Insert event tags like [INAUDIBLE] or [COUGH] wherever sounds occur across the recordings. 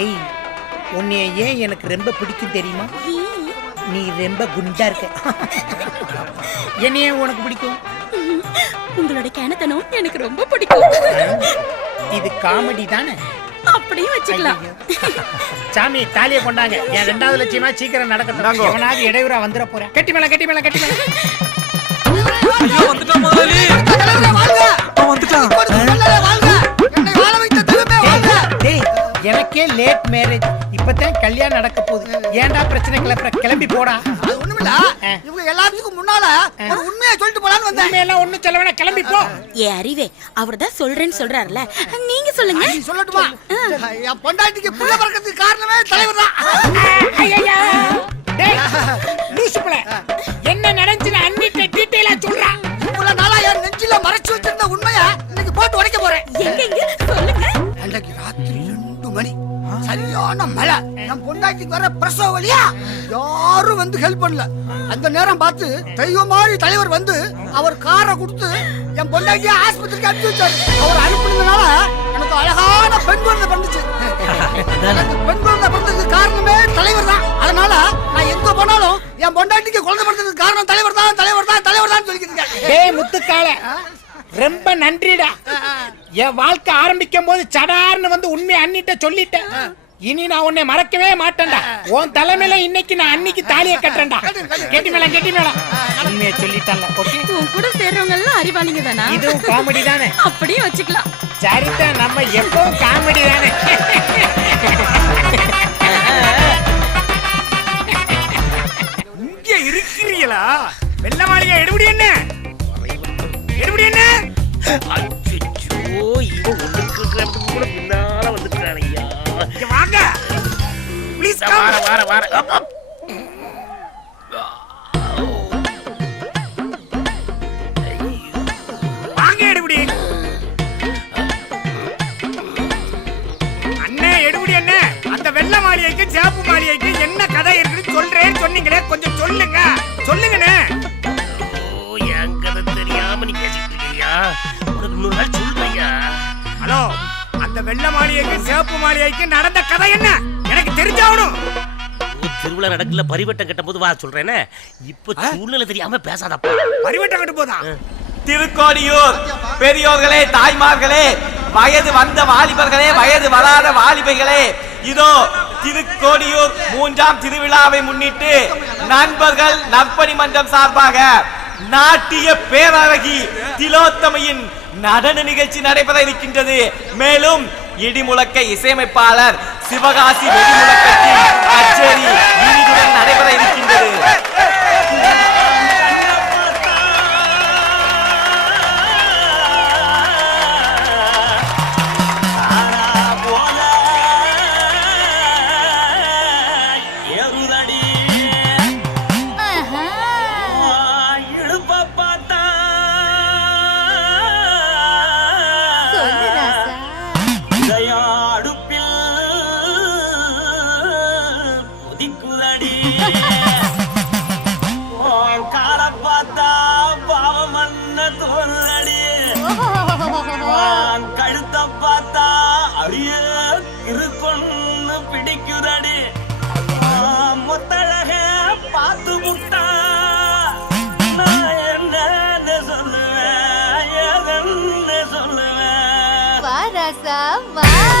ஏய் உன்னைய ஏன் எனக்கு ரொம்ப பிடிக்கும் தெரியுமா? நீ ரொம்ப குண்டா இருக்க. [LAUGHS] என்னைய உனக்கு பிடிக்கும்? உங்களோட கிணத்தனம் எனக்கு ரொம்ப பிடிக்கும். இது காமெடி தானே? அப்படியும் வச்சுக்கலாம். சாமி தாலியை கொண்டாங்க. என் ரெண்டாவது லட்சியமா சீக்கிரம் நடக்கட்டும். எவனாவது இடையூறா வந்துட போறேன் கட்டி மேல கட்டி மேல கட்டி மேல. வந்துட்டான் முதலாளி. வந்துட்டான் எனக்கே லேட் மேரேஜ் இப்பதான் கல்யாணம் நடக்க போகுது. ஏன்டா பிரச்சனை கிளப்புற கிளம்பி போடா? அது ஒண்ணுமில்ல. இவங்க எல்லாத்துக்கும் முன்னால ஒரு உண்மையை சொல்லிட்டு போலான்னு வந்தேன். உண்மையெல்லாம் ஒண்ணும் சொல்ல வேணாம். கிளம்பி போ. ஏ அறிவே அவர்தான் சொல்றேன்னு சொல்றாருல நீங்க சொல்லுங்க. நீ சொல்லட்டுமா? என் பொண்டாட்டிக்கு புள்ள பிறக்கிறதுக்கு காரணமே தலைவர் தான் வர பிரசவ வழியா? யாரும் வந்து ஹெல்ப் பண்ணல. அந்த நேரம் பார்த்து தெய்வம் மாதிரி தலைவர் வந்து அவர் காரை கொடுத்து என் பொண்டாட்டிய ஆஸ்பத்திரிக்கு அனுப்பி வச்சாரு. அவர் அனுப்புனதுனால எனக்கு அழகான பெண் குழந்தை பண்ணுச்சு எனக்கு பெண் குழந்தை பிறந்ததுக்கு காரணமே தலைவர் தான். அதனால நான் எங்க போனாலும் என் பொண்டாட்டிக்கு குழந்தை பிறந்ததுக்கு காரணம் தலைவர் தான் தலைவர் தான் தலைவர் தான் சொல்லிக்கிட்டு இருக்கேன். டேய் முத்துக்கால. ரொம்ப நன்றிடா. என் வாழ்க்கை ஆரம்பிக்கும் போது சடார்னு வந்து உண்மையை அண்ணிட்ட சொல்லிட்டேன். இனி நான் உன்னை மறக்கவே மாட்டேன்டா. உன் தலைமையில இன்னைக்கு நான் அன்னைக்கு தாலியை கட்டுறேன்டா. கெட்டி மேல கெட்டி மேல. உண்மையை சொல்லிட்டல உன் கூட சேர்றவங்க எல்லாம் அறிவாளிங்க தானா? இதுவும் காமெடி தானே? அப்படியும் வச்சுக்கலாம். சரிதான் நம்ம எப்பவும் காமெடி தானே? இங்க இருக்கிறீங்களா? வெள்ளமாளிகா எடுபடி என்ன? எடுபடி என்ன? வார வார வார. வாங்க எடுபடி. அண்ணே எடுபடி அண்ணே. அந்த வெள்ள மாளிகைக்கு சேப்பு மாளிகைக்கு என்ன கதை இருக்குன்னு சொல்றேன்னு சொன்னீங்களே கொஞ்சம் சொல்லுங்க. சொல்லுங்கண்ணே. ஓ என் கதை தெரியாம நீ பேசிட்டு இருக்கியா? உனக்கு இன்னொரு நாள் சொல்றையா ஹலோ அந்த வெள்ள மாளிகைக்கு சேப்பு மாளிகைக்கு நடந்த கதை என்ன? எனக்கு தெரிஞ்சாகணும். திருவிழா நடக்கல பரிவட்டம் கட்டும் போது வா சொல்றேனே. இப்ப சூழ்நிலை தெரியாம பேசாதப்பா. பரிவட்டம் கட்டு போதா? திருக்கோடியூர் பெரியோர்களே தாய்மார்களே வயது வந்த வாலிபர்களே வயது வராத வாலிபைகளே இதோ திருக்கோடியூர் மூன்றாம் திருவிழாவை முன்னிட்டு நண்பர்கள் நற்பணி மன்றம் சார்பாக நாட்டிய பேரழகி திலோத்தமையின் நடன நிகழ்ச்சி நடைபெற இருக்கின்றது. மேலும் இடிமுழக்க இசையமைப்பாளர் सिबा का हँसी भेजी मुलाकात की Và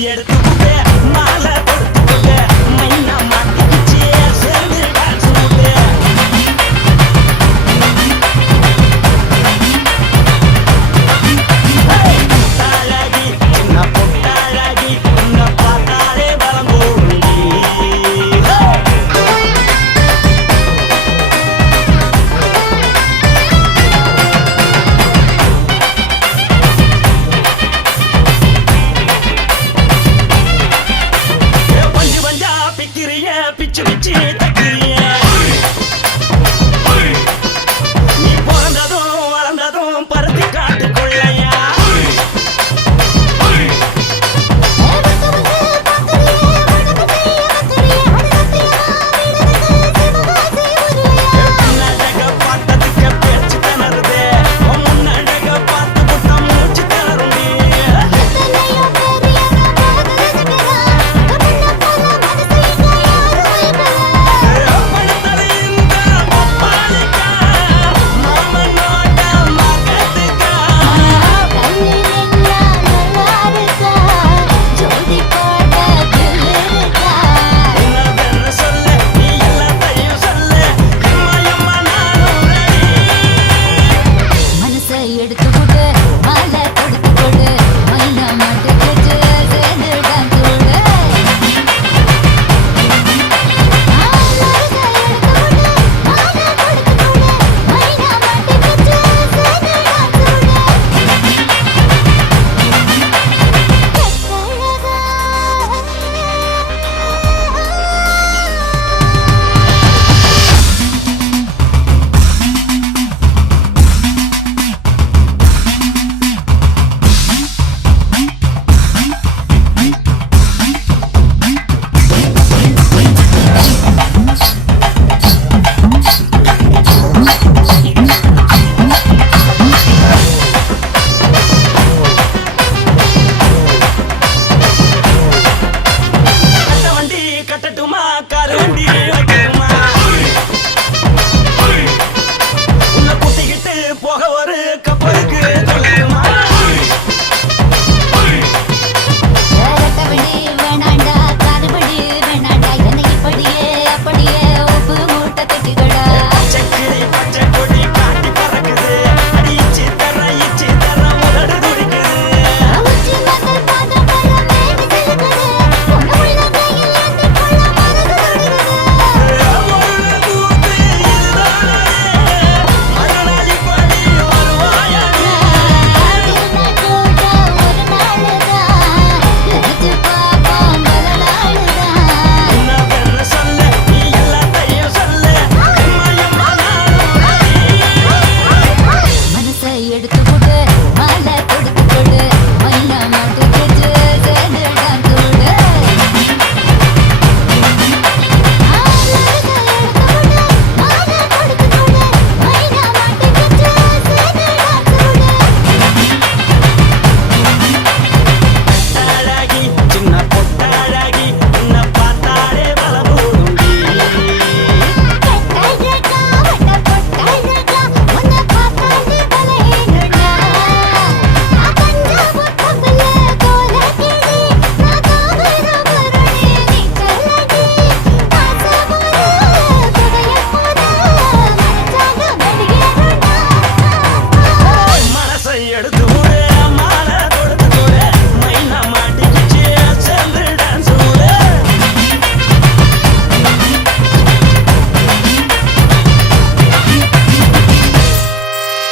கையெடுத்து மாலை I picture it,